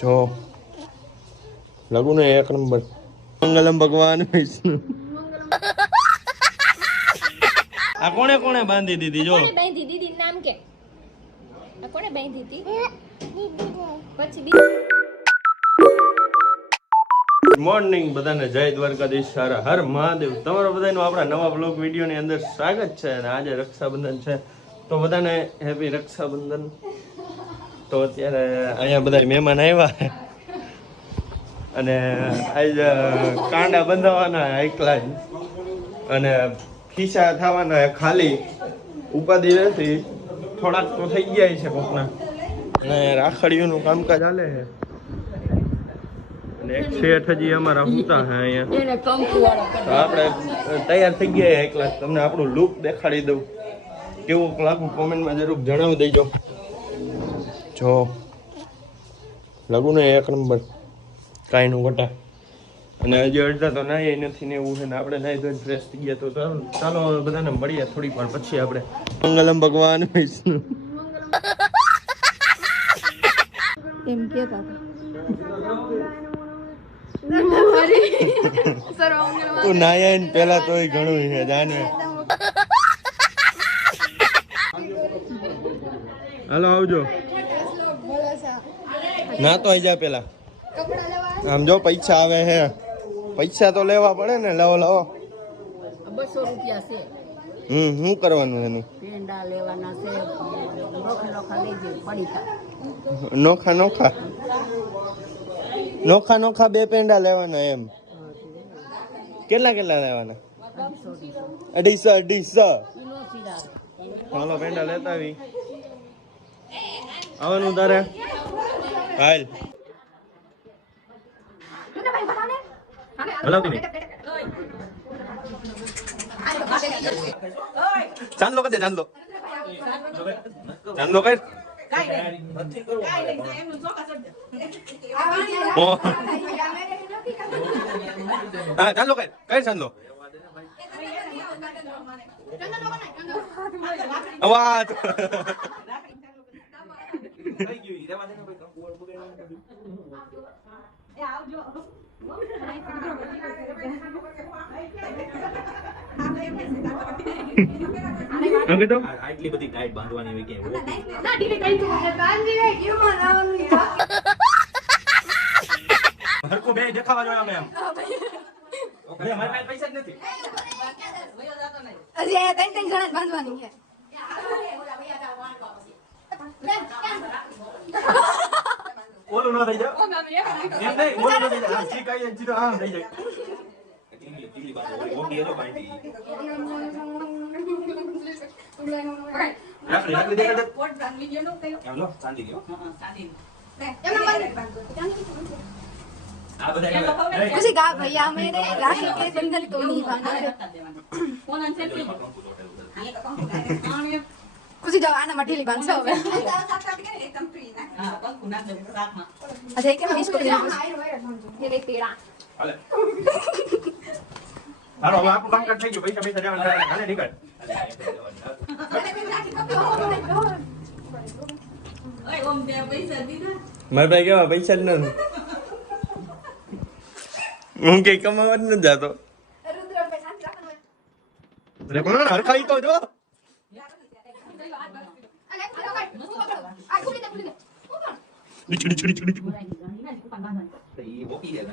જો લગુ ને એક નંબર મંગલમ ભગવાન વિષ્ણુ આ કોણે કોણે બાંધી દીધી જો કોણે બાંધી દીદી નામ કે આ કોણે બાંધી હતી પછી ગુડ મોર્નિંગ બધાને જય દ્વારકાધીશ સારા હર મહાદેવ તમારા બધાનું આપણા નવા બ્લોગ વિડીયોની અંદર સ્વાગત છે અને આજે રક્ષાબંધન છે તો બધાને હેપી રક્ષાબંધન તો અત્યારે અહીંયા બધા મહેમાન આવ્યા અને આજ કાંડા બંધાવવાના એકલા અને ખિસ્સા થવાના ખાલી ઉપાધિ નથી થોડાક તો થઈ ગયા છે કોકના અને રાખડીઓનું કામકાજ ચાલે છે અને એક શેઠ હજી અમારા હુતા છે અહીંયા તો આપણે તૈયાર થઈ ગયા એકલા તમને આપણું લુક દેખાડી દઉં કેવું લાગુ કોમેન્ટમાં જરૂર જણાવી દેજો જો લાગુ ને એક નંબર કાંઈ નું ઘટા અને હજી અડધા તો નાય નથી ને એવું છે ને આપણે નાઈ ધોઈને ફ્રેશ થઈ ગયા તો ચાલો બધાને મળીએ થોડીક વાર પછી આપણે મંગલમ ભગવાન વિષ્ણુ એમ કેતા તું નાયા ને પેલા તોય ઘણું છે જાને હાલો આવજો ના તો આઈ જા પેલા આમ જો પૈસા આવે હે પૈસા તો લેવા પડે ને લાવો લાવો 200 રૂપિયા છે શું કરવાનું એનું પેંડા લેવાના છે નોખા નોખા લઈ જઈ પડીકા નોખા નોખા નોખા નોખા બે પેંડા લેવાના એમ કેટલા કેટલા લેવાના 250 હાલો પેંડા લેતા આવી આવવાનું તારે હાલ હલાવતી નહીં ચાંદલો કદે ચાંદલો ચાંદલો કર હા ચાંદલો કર ચાંદલો વાત આટલી બધી ટાઈટ બાંધવાની હોય કે હરકો બે દેખાવા જોઈએ અમે એમ ઓકે મારી પાસે પૈસા જ નથી અરે આ ત્રણ જણા બાંધવાની છે ઓલું ન થઈ જાય એમ નહીં ઓલું ન થઈ જાય જી કઈ જી તો આમ થઈ જાય ટીલી બાંધો મોટી એનો બાંધી રાખડી દેખાડે ચાલો ચાંદી ગયો આ બધા પછી કા ભૈયા મેરે રાશि के बंधन तो नहीं बांधा खुशी जाओ आना मठीली बांधो હવે અજય કે इसको ये देख तेरा હાલે હાલો હવે આપણું કામ થઈ ગયું પૈસા પૈસા જવાનું હાલે નીકળ મારા ભાઈ કેવા પૈસા જ નથી હું કઈ કમાવા જ નથી જાતો અરે કોણ હરખાઈ તો જો છડી છડી છડી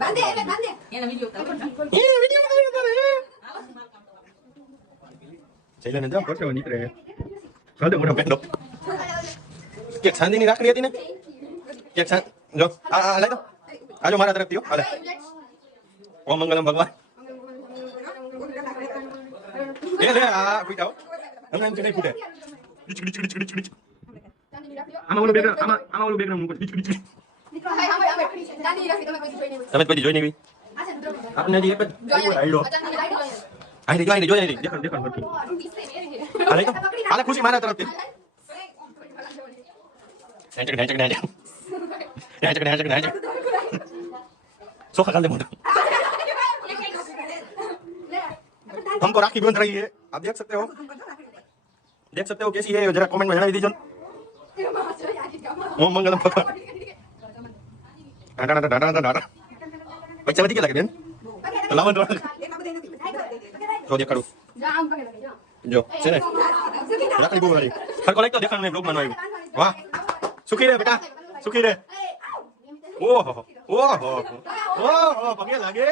બાંધે એટલે બાંધે ચૈલા ને જાવ કોટો નીકળે કાદે મોટો પેલો કે ચાંદીની રાખડી હતી ને કે ચાંદ જો આ લઈ દો આજો મારા તરફથી હો હાલે ઓમ મંગલમ ભગવાન એ લે આ ફૂટાઓ હમણાં એમ કે નહીં ફૂટે છડી છડી છડી છડી આમાં ઓલું બેકગ્રાઉન્ડ મૂકો છડી છડી તમે કોઈ જોઈ નહીં આપને જી એક જ આઈડો આઈ જોઈ નહીં દેખો દેખો હાલે તો હાલે ખુશી મારા તરફથી सोखा डाल दे मोटा हमको राखी बंध रही है आप देख सकते हो कैसी है जरा कमेंट में जरा दीजिए ओम मंगलम भगवान પૈસા વધી ગયા લાગે બેન તો લાવો તો દેખાડું જો છે ને રાખડી બહુ વાળી સરકો લાઈક તો દેખાડું નહીં બ્લોગ માં આવ્યું વાહ સુખી રે બેટા સુખી રે ઓહો ઓહો ઓહો પગે લાગે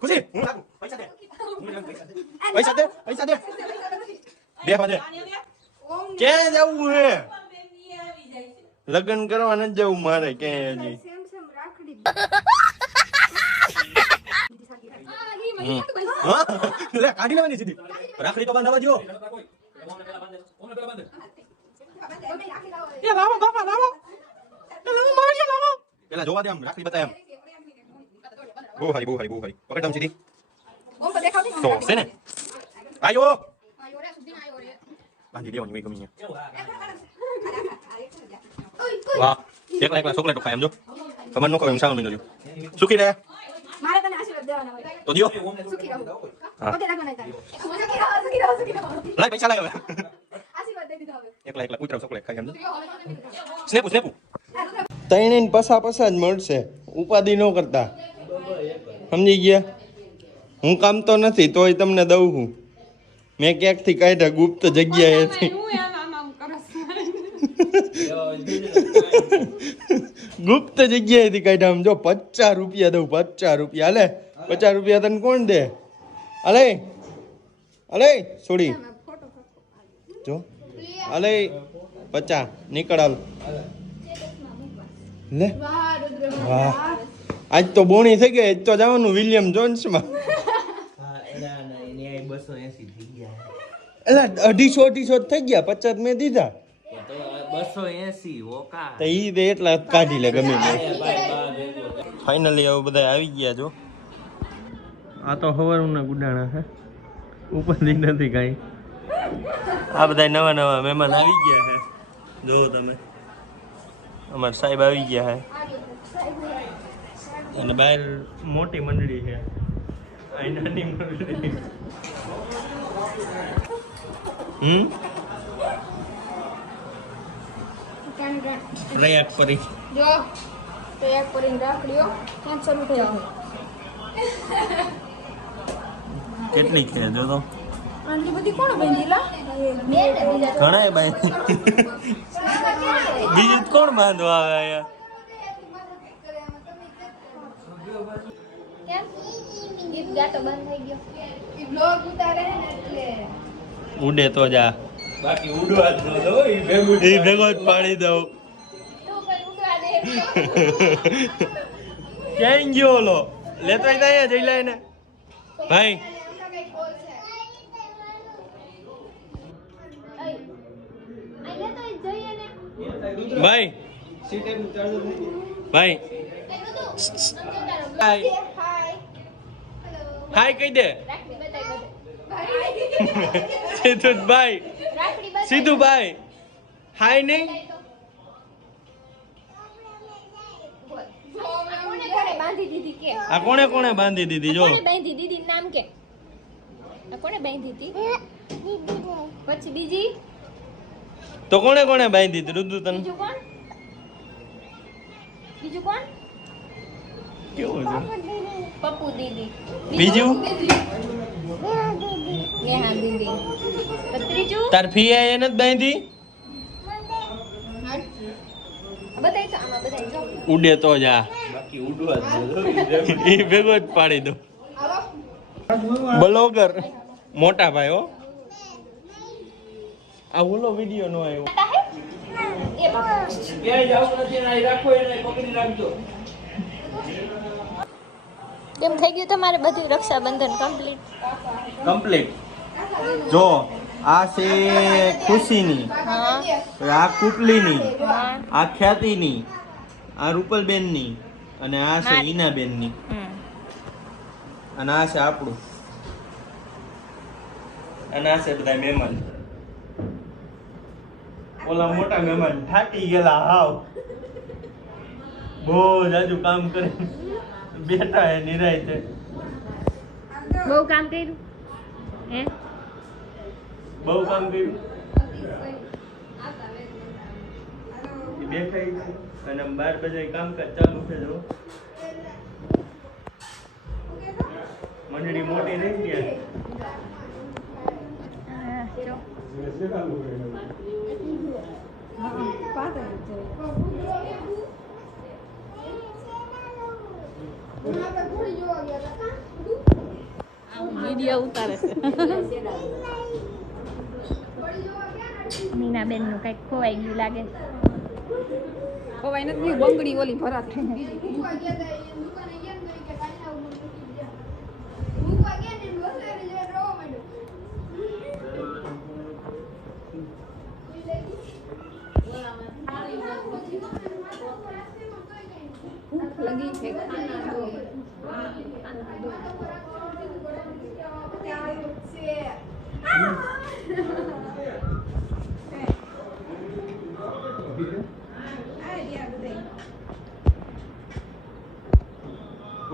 ખુશી હું લાગુ પૈસા દે પૈસા દે બે દે ક્યાં જવું હે લગ્ન કરવા નથી જવું મારે ક્યાંય હજી લે કાઢી લેવાની સીધી રાખડી તો બાંધવા જો એ લાવો બાપા લાવો મારી લાવો પેલા જોવા દે આમ રાખડી બતાય આમ બહુ હારી પકડ આમ સીધી તો છે ને આયો બાંધી દેવાની હોય ગમી વાહ એકલા ચોકલેટ ખાય એમ જો ખબર ન એમ સાવ મહિનો સુખી રહે મારે તને આશીર્વાદ દેવાના હોય તો દિયો સુખી રહો પોતે રાખો નહીં તારે સુખી રહો લાય પૈસા લાય આશીર્વાદ દઈ દીધા હવે એકલા કૂતરા ચોકલેટ ખાય એમ સ્નેપુ તૈણીને પસા જ મળશે ઉપાધિ ન કરતા સમજી ગયા હું કામ તો નથી તોય તમને દઉં છું મેં ક્યાંકથી કાઢ્યા ગુપ્ત જગ્યાએથી ગુપ્ત જગ્યાએથી કાઢ્યા આમ જો 50 રૂપિયા દઉં 50 રૂપિયા હાલે 50 રૂપિયા તને કોણ દે અલે છોડી જો અલે 50 નીકળ હાલ લે વાહ આજ તો બોણી થઈ ગઈ આજ તો જવાનું વિલિયમ જોન્સમાં એલા 250 થઈ ગયા 50 મેં દીધા 280 ઓકા તો ઈ દે એટલા કાઢી લે ગમે ફાઇનલી હવે બધા આવી ગયા જો આ તો હવારના ગુડાણા હે ઉપરથી નથી કાંઈ આ બધા નવા મહેમાન આવી ગયા હે જો તમે અમારા સાહેબ આવી ગયા હે અને બહાર મોટી મંડળી છે આ નાની મંડળી પ્રયાગ કરી જો પ્રયાગ કરીને રાખડીઓ કેન્સલ થઈ જાય કેટલી છે જો તો આટલી બધી કોણ બાંધીલા ઘણા બાંધી બીજી કોણ બાંધવા આવે અહીંયા કેમ ગીત ગાતો બંધ થઈ ગયો ઈ બ્લોગ ઉતારે ને એટલે ઉડે તો જા બાકી ઉડવા જ ન દો ઈ ભેગો જ પાડી દઉં તું કઈ ઉડવા દે ક્યાં ગયો ઓલો લેતો અહીંયા જઈ લે ને ભાઈ ભાઈ ભાઈ હાય કહી દે સીધું ભાઈ સીધું ભાઈ હાય નહીં આ કોણે બાંધી દીધી જો બાંધી દીધી નામ કે આ કોણે બાંધી હતી પછી બીજી તો કોણે બાંધી દીધી રુદુ તને બીજું કોણ કેવું છે પપ્પુ દીદી બીજું નેહા દીદી તો ત્રીજું તાર ફી એને જ બાંધી બધાય તો આમાં બધાય જો ઉડે તો જા બાકી ઉડવા જ એ ભેગો જ પાડી દો બ્લોગર મોટા ભાઈ હો આ ઓલો વિડિયો નો આવ્યો ક્યાંય જાવ નથી ને અહીં રાખો એને પકડી રાખજો કેમ થઈ ગયું તમારે બધું રક્ષાબંધન કમ્પ્લીટ જો આ છે ખુશીની હા આ કુટલીની હા આ ખ્યાતિની આ રૂપલબેનની અને આ છે ઈનાબેનની અને આ છે આપણું અને આ છે બધા મહેમાન ઓલા મોટા મહેમાન થાકી ગયેલા હાવ બહુ જાજુ કામ કરે બેઠા હે નિરાય છે બહુ કામ કર્યું હે બહુ કામ કર્યું એ બેઠાઈ છે અને આમ 12 બજે કામકાજ ચાલુ છે. જો મંડળી મોટી નહીં ત્યાં. વિડીયો ઉતારે છે. મીનાબેન નું કઈક ખોવાઈ ગયું લાગે. ખવાય નથી બંગડી ઓલી ભરાત લગી છે.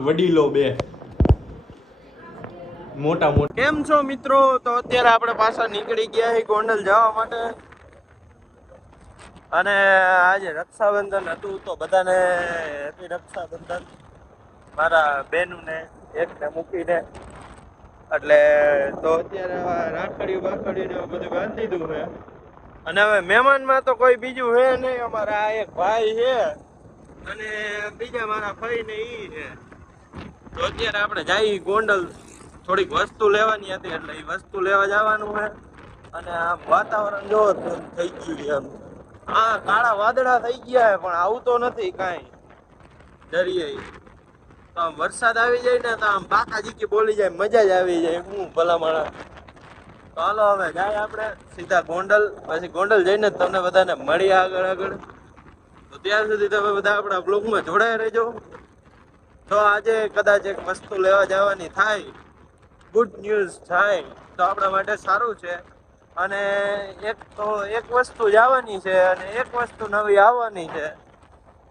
વડીલો બે મોટા મોટા. કેમ છો મિત્રો? તો અત્યારે આપણે પાછા નીકળી ગયા છીએ ગોંડલ જવા માટે અને આજે રક્ષાબંધન હતું તો બધાને હેપી રક્ષાબંધન. મારા બેનુને એકને મૂકીને એટલે તો અત્યારે રાખડીયું બાખડીયું ને એવું બધું બાંધી દીધું છે અને હવે મહેમાનમાં તો કોઈ બીજું છે નહીં. અમારા આ એક ભાઈ છે અને બીજા મારા ભાઈ ને ઈ છે. તો અત્યારે આપણે જઈ ગોંડલ થોડીક વસ્તુ લેવાની હતી એટલે એ વસ્તુ લેવા જવાનું છે. અને આમ વાતાવરણ જો થઈ ગયું એમ, આ કાળા વાદળા થઈ ગયા પણ આવતો નથી કાંઈ દરિયે. તો આમ વરસાદ આવી જાય ને તો આમ બાકાજી કે બોલી જાય, મજા જ આવી જાય. હું ભલા માણા. તો હાલો હવે જાય આપણે સીધા ગોંડલ. પછી ગોંડલ જઈને તમને બધાને મળીએ આગળ. તો ત્યાં સુધી તમે બધા આપણા બ્લોગમાં જોડાઈ રહેજો. તો આજે કદાચ એક વસ્તુ લેવા જવાની થાય, ગુડ ન્યૂઝ થાય તો આપણા માટે સારું છે. અને એક વસ્તુ જવાની છે અને એક વસ્તુ નવી આવવાની છે.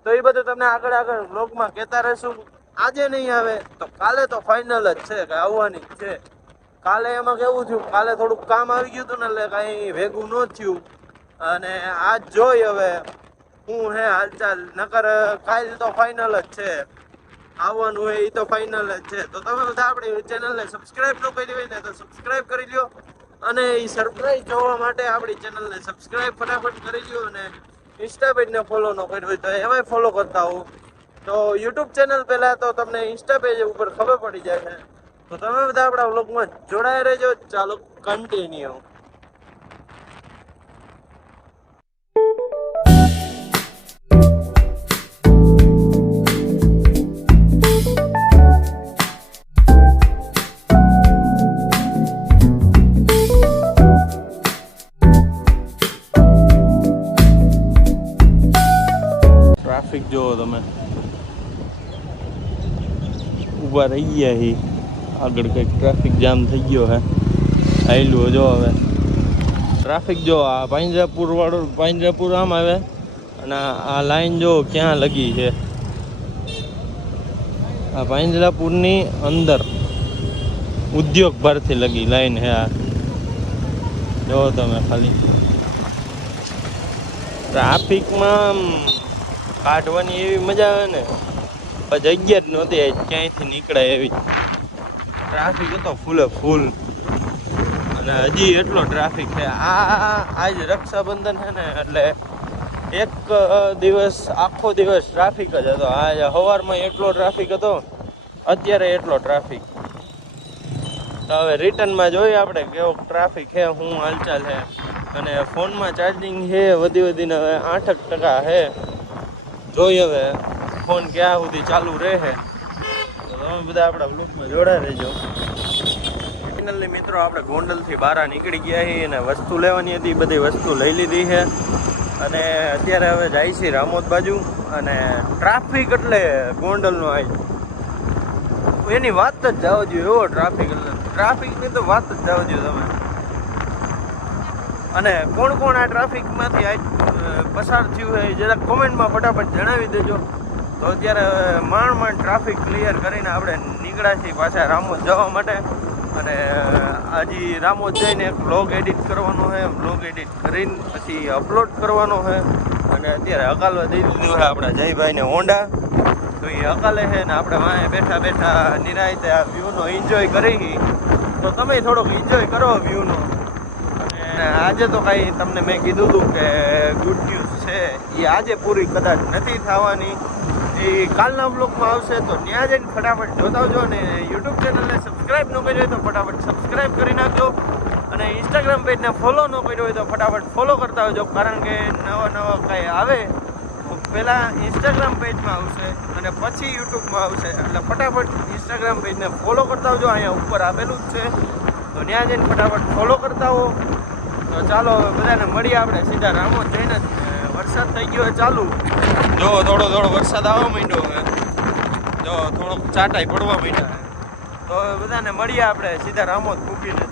તો એ બધું તમને આગળ બ્લોગમાં કહેતા રહેશું. આજે નહીં આવે તો કાલે તો ફાઇનલ જ છે કે આવવાની જ છે. કાલે એમાં કેવું થયું, કાલે થોડુંક કામ આવી ગયું હતું ને એટલે કાંઈ ભેગું ન થયું. અને આજ જોઈ હવે હું હે હાલચાલ, નકર કાલ તો ફાઇનલ જ છે. આવવાનું હોય એ તો ફાઇનલ જ છે. તો તમે બધા આપણી ચેનલને સબસ્ક્રાઇબ ન કરી હોય ને તો સબસ્ક્રાઇબ કરી લ્યો. અને એ સરપ્રાઈઝ જોવા માટે આપણી ચેનલને સબસ્ક્રાઇબ ફટાફટ કરી લ્યો. અને ઇન્સ્ટા પેજને ફોલો ન કર્યું હોય તો એમાંય ફોલો કરતા હો. તો યુટ્યુબ ચેનલ પહેલાં તો તમને ઇન્સ્ટા પેજ ઉપર ખબર પડી જાય છે. તો તમે બધા આપણા વ્લોગમાં જોડાઈ રહેજો. ચાલો કન્ટિન્યુ. ટ્રાફિક જોવો તમે, ઊભા રહી ગયા હી. આગળ કંઈક ટ્રાફિક જામ થઈ ગયો હે. આયલું જો હવે ટ્રાફિક જો. આ પાંજરાપુર વાળું, પાંજરાપુર આમ આવે અને આ લાઈન જો ક્યાં લગી છે. આ પાંજરાપુરની અંદર ઉદ્યોગ ભારથી લગી લાઈન હે. આ જો તમે ખાલી ટ્રાફિકમાં કાઢવાની એવી મજા આવે ને, જગ્યા જ નહોતી ક્યાંયથી નીકળે એવી. ટ્રાફિક હતો ફૂલે ફૂલ અને હજી એટલો ટ્રાફિક છે. આજ રક્ષાબંધન છે ને એટલે એક દિવસ આખો દિવસ ટ્રાફિક જ હતો. આજે સવારમાં એટલો ટ્રાફિક હતો, અત્યારે એટલો ટ્રાફિક. તો હવે રિટર્નમાં જોઈએ આપણે કેવો ટ્રાફિક છે, શું હાલચાલ છે. અને ફોનમાં ચાર્જિંગ છે વધીને હવે 8% છે. જોઈએ હવે ફોન ક્યાં સુધી ચાલુ રહે. તો તમે બધા આપણા બ્લોગમાં જોડાઈ રહેજો. ફાઇનલી મિત્રો આપણે ગોંડલથી બહાર નીકળી ગયા છીએ અને વસ્તુ લેવાની હતી, બધી વસ્તુ લઈ લીધી છે. અને અત્યારે હવે જાય છે રામોદ બાજુ. અને ટ્રાફિક એટલે ગોંડલનો આવી એની વાત જ જવા જોઈએ. એવો ટ્રાફિક એટલે ટ્રાફિકની તો વાત જ જવા જોઈએ તમે. અને કોણ કોણ આ ટ્રાફિકમાંથી આજ પસાર થયું હોય જરાક કોમેન્ટમાં ફટાફટ જણાવી દેજો. તો અત્યારે માંડ ટ્રાફિક ક્લિયર કરીને આપણે નીકળ્યા છીએ પાછા રામોદ જવા માટે. અને હજી રામોદ જઈને એક વ્લોગ એડિટ કરવાનો છે. વ્લોગ એડિટ કરીને પછી અપલોડ કરવાનો છે. અને અત્યારે હકાલવા દઈ દીધું છે આપણા જયભાઈને હોન્ડા. તો એ હકાલે છે ને આપણે વાંહે બેઠા બેઠા નિરાંતે આ વ્યૂનો એન્જોય કરી. તો તમે થોડોક એન્જોય કરો વ્યૂનો. અને આજે તો કાંઈ તમને મેં કીધું હતું કે ગુડ ન્યૂઝ છે એ આજે પૂરી કદાચ નથી થવાની. એ કાલના બ્લોગમાં આવશે. તો ત્યાં જઈને ફટાફટ જોતા આવજો. અને યુટ્યુબ ચેનલને સબસ્ક્રાઈબ ન કરી હોય તો ફટાફટ સબસ્ક્રાઈબ કરી નાખજો. અને ઇન્સ્ટાગ્રામ પેજને ફોલો ન કર્યો હોય તો ફટાફટ ફોલો કરતા આવજો. કારણ કે નવા કાંઈ આવે તો પહેલાં ઇન્સ્ટાગ્રામ પેજમાં આવશે અને પછી યુટ્યુબમાં આવશે. એટલે ફટાફટ ઇન્સ્ટાગ્રામ પેજને ફોલો કરતા આવજો. અહીંયા ઉપર આપેલું જ છે. તો ત્યાં જઈને ફટાફટ ફોલો કરતા હો. તો ચાલો બધાને મળીએ આપણે સીધા રામોદ જઈને. વરસાદ થઈ ગયો ચાલુ. જો થોડો વરસાદ આવવા માંડ્યો હવે. જો થોડોક ચાટાઈ પડવા માંડ્યા. તો બધાને મળીએ આપણે સીધા રામોદ મૂકીને.